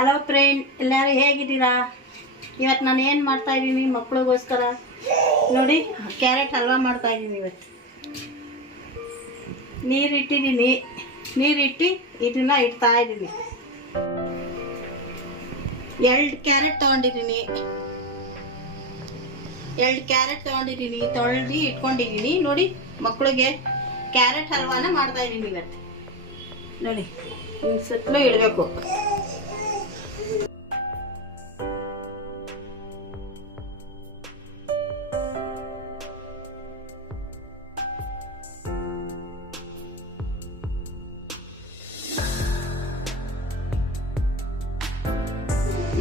Hello friend, ಎಲ್ಲರೂ ಹೇಗಿದ್ದೀರಾ? ಇವತ್ತು ನಾನು ಏನು ಮಾಡ್ತಾಯಿದ್ದೀನಿ ಮಕ್ಕಳಿಗೋಸ್ಕರ ನೋಡಿ, ಕ್ಯಾರೆಟ್ ಹಲ್ವಾ ಮಾಡ್ತಾಯಿದ್ದೀನಿ. ಇವತ್ತು ನೀರಿಟ್ಟು ಇದನ್ನು ಇಡ್ತಾಯಿದ್ದೀನಿ. 2 ಕ್ಯಾರೆಟ್ ತೊಗೊಂಡಿದ್ದೀನಿ. ತೊಳೆದು ಇಟ್ಕೊಂಡಿದ್ದೀನಿ. ನೋಡಿ, ಮಕ್ಕಳಿಗೆ ಕ್ಯಾರೆಟ್ ಹಲ್ವಾನ ಮಾಡ್ತಾಯಿದ್ದೀನಿ ಇವತ್ತು. ನೋಡಿ, ಸುತ್ತಲೂ ಇಡಬೇಕು.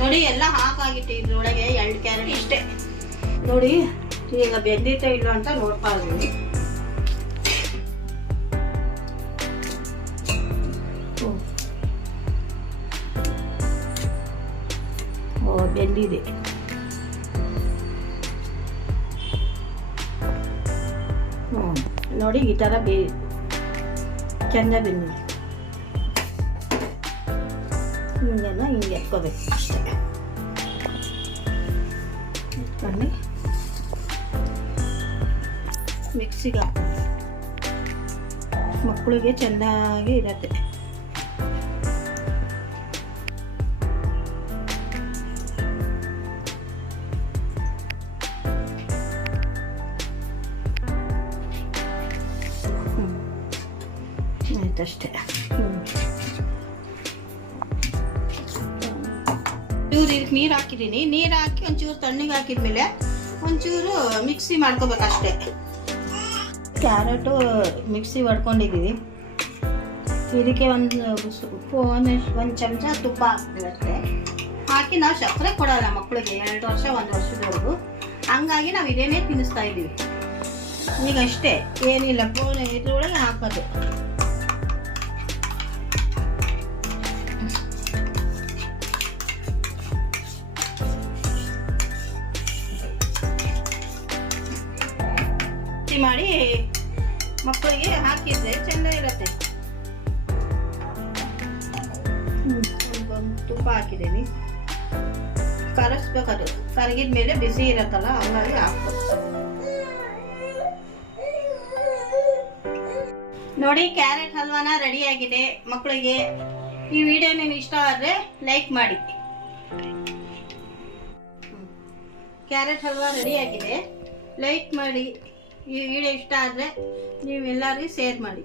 ನೋಡಿ, ಎಲ್ಲ ಹಾಕಾಗಿಟ್ಟು ಇದ್ರೊಳಗೆ 2 ಕ್ಯಾರೆಟ್ ಇಷ್ಟೇ. ನೋಡಿ, ಈಗ ಬೆಂದಿತ್ತೋ ಇಲ್ಲ ಅಂತ ನೋಡ್ತಾ ಇದ್ದೀನಿ. ಬೆಂದಿದೆ. ನೋಡಿ, ಈ ಥರ ಚೆಂದ ಬೆಂದಿದೆ. ಹಿಂಗೆಲ್ಲ ಹಿಂಗೆ ಎತ್ಕೋಬೇಕು ಅಷ್ಟೇ. ಎತ್ಕೊಂಡು ಮಿಕ್ಸಿಗೆ ಮಕ್ಕಳಿಗೆ ಚೆಂದಾಗಿ ಇರತ್ತೆ. ಆಯ್ತಷ್ಟೇ. ಚೂರು ಇದಕ್ಕೆ ನೀರು ಹಾಕಿದ್ದೀನಿ. ನೀರು ಹಾಕಿ ಒಂಚೂರು ತಣ್ಣಗೆ ಹಾಕಿದ್ಮೇಲೆ ಒಂಚೂರು ಮಿಕ್ಸಿ ಮಾಡ್ಕೋಬೇಕಷ್ಟೇ. ಕ್ಯಾರೆಟು ಮಿಕ್ಸಿ ಹೊಡ್ಕೊಂಡಿದ್ದೀವಿ. ಇದಕ್ಕೆ ಒಂದು ಉಪ್ಪು, ಒಂದು ಚಮಚ ತುಪ್ಪ ಹಾಕ್ತೀವಷ್ಟೇ. ಹಾಕಿ ನಾವು ಸಕ್ಕರೆ ಕೊಡೋಲ್ಲ ಮಕ್ಕಳಿಗೆ 2 ವರ್ಷ 1 ವರ್ಷದವರೆಗೂ. ಹಂಗಾಗಿ ನಾವು ಇದೇನೇ ತಿನ್ನಿಸ್ತಾ ಇದ್ದೀವಿ. ಈಗ ಅಷ್ಟೇ, ಏನಿಲ್ಲ. ಇದ್ರೊಳಗೆ ಹಾಕೋದು. ಮಾಡಿ ಮಕ್ಕಳಿಗೆ ಹಾಕಿದ್ರೆ ಚೆಂದ ಇರುತ್ತೆ. ತುಪ್ಪ ಹಾಕಿದ್ದೀನಿ. ಕರಗಿಸ್ಬೇಕದು. ಕರಗಿದ ಮೇಲೆ ಬಿಸಿ ಇರತ್ತಲ್ಲ, ಹಂಗಾಗಿ ಹಾಕ್ಬೇಕು. ನೋಡಿ, ಕ್ಯಾರೆಟ್ ಹಲ್ವಾನ ರೆಡಿ ಆಗಿದೆ. ಮಕ್ಕಳಿಗೆ ಈ ವಿಡಿಯೋ ನಿಮ್ಗೆ ಇಷ್ಟ ಆದರೆ ಲೈಕ್ ಮಾಡಿ. ಕ್ಯಾರೆಟ್ ಹಲ್ವಾ ರೆಡಿ ಆಗಿದೆ. ಲೈಕ್ ಮಾಡಿ. ಈ ವಿಡಿಯೋ ಇಷ್ಟ ಆದರೆ ನೀವೆಲ್ಲರಿಗೂ ಶೇರ್ ಮಾಡಿ.